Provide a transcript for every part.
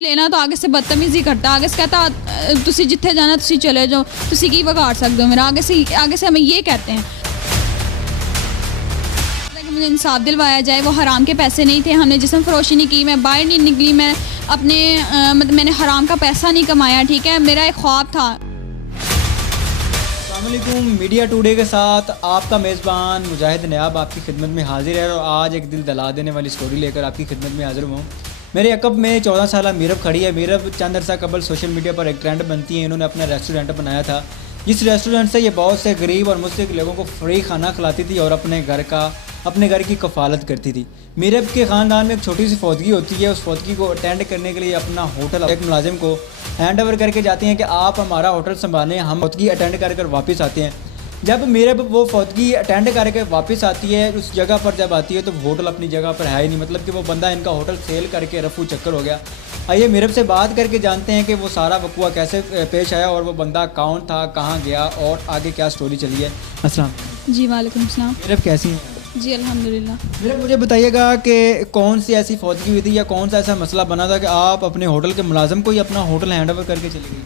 लेना तो आगे से बदतमीजी करता, आगे से कहता तुसी जिथे जाना तुसी चले जाओ, तुसी की बिगाड़ सकते हो मेरा। आगे से हमें ये कहते हैं कि मुझे इंसाफ दिलवाया जाए। वो हराम के पैसे नहीं थे, हमने जिस्म फरोशी नहीं की, मैं बाहर नहीं निकली, मैं अपने मतलब मैंने हराम का पैसा नहीं कमाया। ठीक है, मेरा एक ख्वाब था। अस्सलामुअलैकुम, मीडिया टुडे के साथ आपका मेज़बान मुजाहिद नयाब आपकी खिदमत में हाजिर है और आज एक दिल दहला देने वाली स्टोरी लेकर आपकी खिदमत में हाजिर हूँ। मेरे अकब में 14 साल मीरब खड़ी है। मीरब चंद अरसा कबल सोशल मीडिया पर एक ट्रेंड बनती है। इन्होंने अपना रेस्टोरेंट बनाया था, जिस रेस्टोरेंट से ये बहुत से गरीब और मुस्तहिक लोगों को फ्री खाना खिलाती थी और अपने घर की कफ़ालत करती थी। मीरब के ख़ानदान में एक छोटी सी फौतगी होती है। उस फौतगी को अटेंड करने के लिए अपना होटल एक मुलाजिम को हैंड ओवर करके जाती हैं कि आप हमारा होटल संभालें, हम फौतगी अटेंड कर वापस आते हैं। जब मीरब वो फौतगी अटेंड करके वापस आती है, उस जगह पर जब आती है तो होटल अपनी जगह पर है ही नहीं, मतलब कि वो बंदा इनका होटल सेल करके रफू चक्कर हो गया। आइए मीरब से बात करके जानते हैं कि वो सारा वकूआ कैसे पेश आया और वो बंदा कौन था, कहाँ गया और आगे क्या स्टोरी चली है। अस्सलाम जी वालेकुम सलाम। मीरब कैसी हैं? जी अल्हम्दुलिल्लाह। मीरब मुझे बताइएगा कि कौन सी ऐसी फौतगी हुई थी या कौन सा ऐसा मसला बना था कि आप अपने होटल के मुलाजिम को ही अपना होटल हैंड ओवर करके चली गई?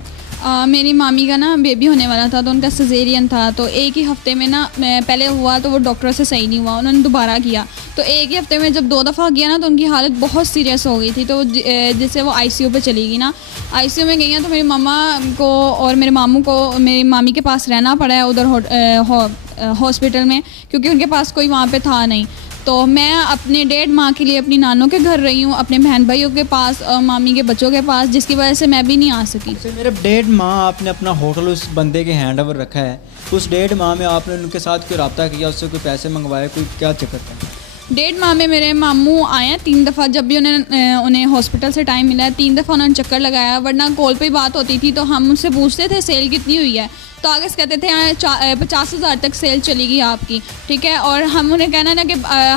मेरी मामी का ना बेबी होने वाला था, तो उनका सिजेरियन था। तो एक ही हफ्ते में ना पहले हुआ तो वो डॉक्टर से सही नहीं हुआ, उन्होंने दोबारा किया। तो एक ही हफ्ते में जब 2 दफ़ा किया ना तो उनकी हालत बहुत सीरियस हो गई थी। तो जिससे वो आईसीयू पे चली गई ना, आईसीयू में गई हैं तो मेरी मम्मा को और मेरे मामू को मेरी मामी के पास रहना पड़ा है उधर हॉस्पिटल में, क्योंकि उनके पास कोई वहाँ पे था नहीं। तो मैं अपने 1.5 माह के लिए अपनी नानों के घर रही हूँ, अपने बहन भाइयों के पास और मामी के बच्चों के पास, जिसकी वजह से मैं भी नहीं आ सकी। तो मेरे 1.5 माह आपने अपना होटल उस बंदे के हैंड ओवर रखा है। उस 1.5 माह में आपने उनके साथ कोई रब्ता किया, उससे कोई पैसे मंगवाए, कोई क्या चक्कर था? 1.5 माह में मेरे मामू आए हैं 3 दफ़ा। जब भी उन्हें हॉस्पिटल से टाइम मिला है 3 दफ़ा उन्होंने चक्कर लगाया, वरना कॉल पे ही बात होती थी। तो हम उनसे पूछते थे सेल कितनी हुई है, तो आगे से कहते थे 50,000 तक सेल चलेगी आपकी। ठीक है, और हम उन्हें कहना ना कि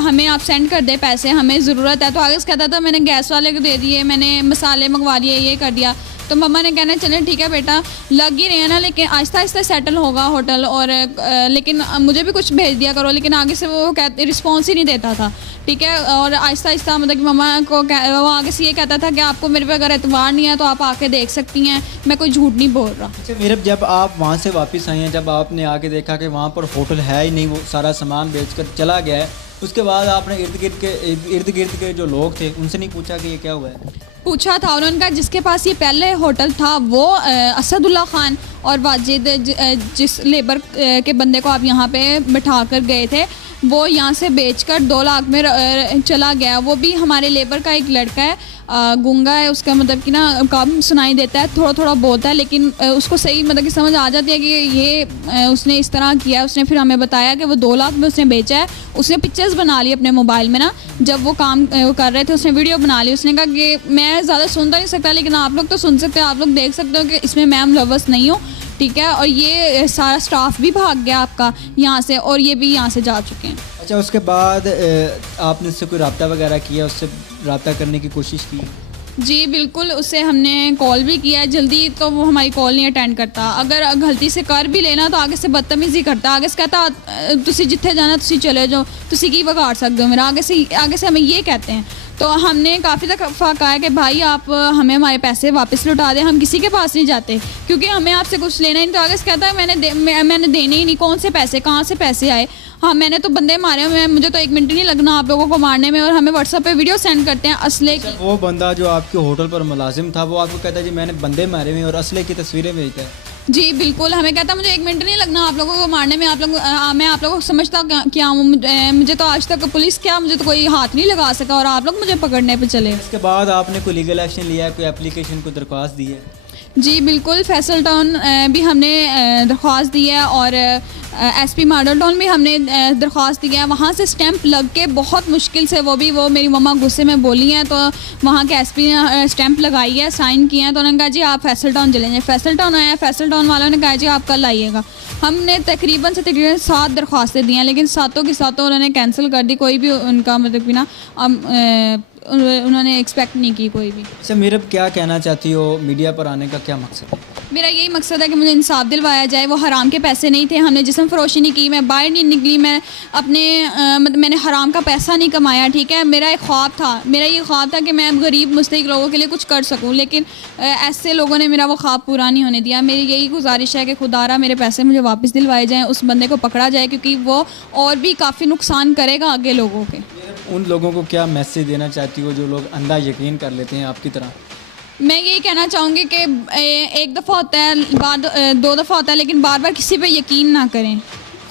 हमें आप सेंड कर दे पैसे, हमें ज़रूरत है। तो आगे से कहता था मैंने गैस वाले को दे दिए, मैंने मसाले मंगवा लिए, ये कर दिया। तो मम्मा ने कहना चलें ठीक है बेटा, लग ही रहे हैं ना, लेकिन आहिस्ता आहिस्ता सेटल होगा होटल, और लेकिन मुझे भी कुछ भेज दिया करो। लेकिन आगे से वो रिस्पॉन्स ही नहीं देता था। ठीक है, और आहिस्ता आहिस्ता मतलब कि मम्मा को वो आगे से ये कहता था कि आपको मेरे पे अगर एतबार नहीं है तो आप आके देख सकती हैं, मैं कोई झूठ नहीं बोल रहा। अच्छा मीरब, जब आप वहाँ से वापस आई हैं, जब आपने आके देखा कि वहाँ पर होटल है ही नहीं, वो सारा सामान बेचकर चला गया है, उसके बाद आपने इर्द गिर्द के जो लोग थे उनसे नहीं पूछा कि ये क्या हुआ है? पूछा था उन्होंने कहा जिसके पास ये पहले होटल था वो असदुल्ला खान और वाजिद, जिस लेबर के बंदे को आप यहाँ पे बिठा कर गए थे, वो यहाँ से बेचकर 2 लाख में चला गया। वो भी हमारे लेबर का एक लड़का है, गूंगा है, उसका मतलब कि ना कम सुनाई देता है, थोड़ा थोड़ा बोलता है, लेकिन उसको सही मतलब कि समझ आ जाती है कि ये उसने इस तरह किया। उसने फिर हमें बताया कि वो 2 लाख में उसने बेचा है। उसने पिक्चर्स बना ली अपने मोबाइल में ना, जब वो काम कर रहे थे उसने वीडियो बना ली। उसने कहा कि मैं ज़्यादा सुन तो नहीं सकता, लेकिन आप लोग तो सुन सकते हो, आप लोग देख सकते हो कि इसमें मैं मुलव्वस नहीं हूँ। ठीक है, और ये सारा स्टाफ भी भाग गया आपका यहाँ से, और ये भी यहाँ से जा चुके हैं। अच्छा, उसके बाद आपने उससे कोई रब्ता वगैरह किया, उससे रब्ता करने की कोशिश की? जी बिल्कुल, उससे हमने कॉल भी किया है। जल्दी तो वो हमारी कॉल नहीं अटेंड करता, अगर गलती से कर भी लेना तो आगे से बदतमीजी करता, आगे से कहता तुसी जिथे जाना तुसी चले जाओ, तुसी की बिगाड़ सकते हो मेरा। आगे से हमें ये कहते हैं। तो हमने काफ़ी दफ़ा कहा है कि भाई आप हमें हमारे पैसे वापस लौटा दें, हम किसी के पास नहीं जाते क्योंकि हमें आपसे कुछ लेना ही नहीं। तो आगे से कहता है मैंने देने ही नहीं, कौन से पैसे, कहाँ से पैसे आए? हाँ, मैंने तो बंदे मारे हैं, मुझे तो 1 मिनट ही नहीं लगना आप लोगों को मारने में, और हमें व्हाट्सएप पे वीडियो सेंड करते हैं असले की। वो बंदा जो आपके होटल पर मुलाजिम था वो आपको कहता है जी मैंने बंदे मारे हुए और असले की तस्वीरें भेजता है? जी बिल्कुल, हमें कहता मुझे 1 मिनट नहीं लगना आप लोगों को मारने में, मैं आप लोगों को समझता क्या हूँ, मुझे तो आज तक पुलिस क्या, मुझे तो कोई हाथ नहीं लगा सका और आप लोग मुझे पकड़ने पे चले। इसके बाद आपने कोई लीगल एक्शन लिया है, कोई एप्लीकेशन, कोई दरख्वास्त दी है? जी बिल्कुल, फैसल टाउन भी हमने दरख्वास्त दी है, और एसपी मॉडल टाउन भी हमने दरख्वास्त दी है। वहाँ से स्टैंप लग के बहुत मुश्किल से वो मेरी मम्मा गुस्से में बोली हैं, तो वहाँ के एसपी ने स्टैंप लगाई है, साइन किए हैं। तो उन्होंने कहा जी आप फैसल टाउन चले जाएँ। फैसल टाउन आया, फैसल टाउन वालों ने कहा जी आप कल आइएगा। हमने तकरीबन 7 दरख्वास्तें दी हैं, लेकिन सातों की सातों उन्होंने कैंसिल कर दी। कोई भी उनका मतलब कि ना उन्होंने एक्सपेक्ट नहीं की कोई भी। अच्छा मीरब, क्या कहना चाहती हो, मीडिया पर आने का क्या मकसद है? मेरा यही मकसद है कि मुझे इंसाफ दिलवाया जाए। वो हराम के पैसे नहीं थे, हमने जिस्म फरोशी नहीं की, मैं बाहर नहीं निकली, मैं अपने मतलब मैंने हराम का पैसा नहीं कमाया, ठीक है। मेरा एक ख्वाब था, मेरा ये ख्वाब था कि मैं गरीब मुस्तहिक लोगों के लिए कुछ कर सकूं, लेकिन ऐसे लोगों ने मेरा वो ख्वाब पूरा नहीं होने दिया। मेरी यही गुजारिश है कि खुदारा मेरे पैसे मुझे वापस दिलवाए जाएँ, उस बंदे को पकड़ा जाए, क्योंकि वो और भी काफ़ी नुकसान करेगा आगे लोगों के। उन लोगों को क्या मैसेज देना चाहती हो जो लोग अंधा यकीन कर लेते हैं आपकी तरह? मैं यही कहना चाहूँगी कि एक दफ़ा होता है, बाद 2 दफ़ा होता है, लेकिन बार बार किसी पे यकीन ना करें।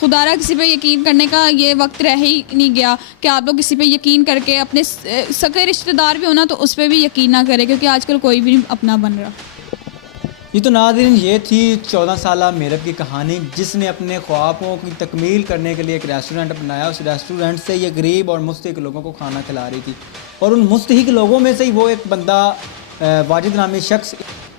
खुदारा किसी पे यकीन करने का ये वक्त रह ही नहीं गया कि आप लोग किसी पे यकीन करके अपने सगे रिश्तेदार भी हो ना तो उस पर भी यकीन ना करें, क्योंकि आजकल कोई भी अपना बन रहा। ये तो नाज़रीन, ये थी 14 साला मेरब की कहानी, जिसने अपने ख्वाबों की तकमील करने के लिए एक रेस्टोरेंट बनाया। उस रेस्टोरेंट से ये गरीब और मुस्तहिक लोगों को खाना खिला रही थी, और उन मुस्तहिक लोगों में से ही वो एक बंदा वाजिद नामी शख्स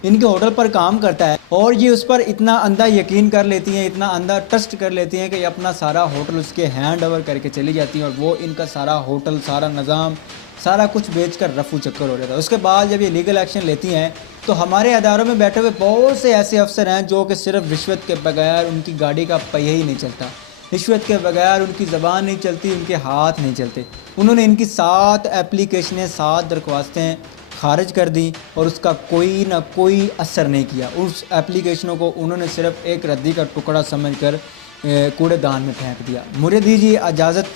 इनके होटल पर काम करता है, और ये उस पर इतना अंधा यकीन कर लेती हैं, इतना अंधा ट्रस्ट कर लेती हैं कि अपना सारा होटल उसके हैंड ओवर करके चली जाती हैं, और वो इनका सारा होटल, सारा निज़ाम, सारा कुछ बेचकर रफू चक्कर हो जाता है। उसके बाद जब ये लीगल एक्शन लेती हैं तो हमारे अदारों में बैठे हुए बहुत से ऐसे अफसर हैं जो कि सिर्फ रिश्वत के बगैर उनकी गाड़ी का पहिया ही नहीं चलता, रिश्वत के बगैर उनकी ज़बान नहीं चलती, उनके हाथ नहीं चलते। उन्होंने इनकी 7 एप्लीकेशनें, 7 दरख्वास्तें खारिज कर दी, और उसका कोई ना कोई असर नहीं किया। उस एप्लीकेशनों को उन्होंने सिर्फ एक रद्दी का टुकड़ा समझकर कूड़ेदान में फेंक दिया। मुझे दीजिए इजाज़त,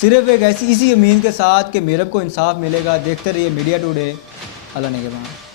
सिर्फ एक ऐसी इसी उम्मीद के साथ कि मेरब को इंसाफ मिलेगा। देखते रहिए मीडिया टुडे। अल्लाह ने के बाद।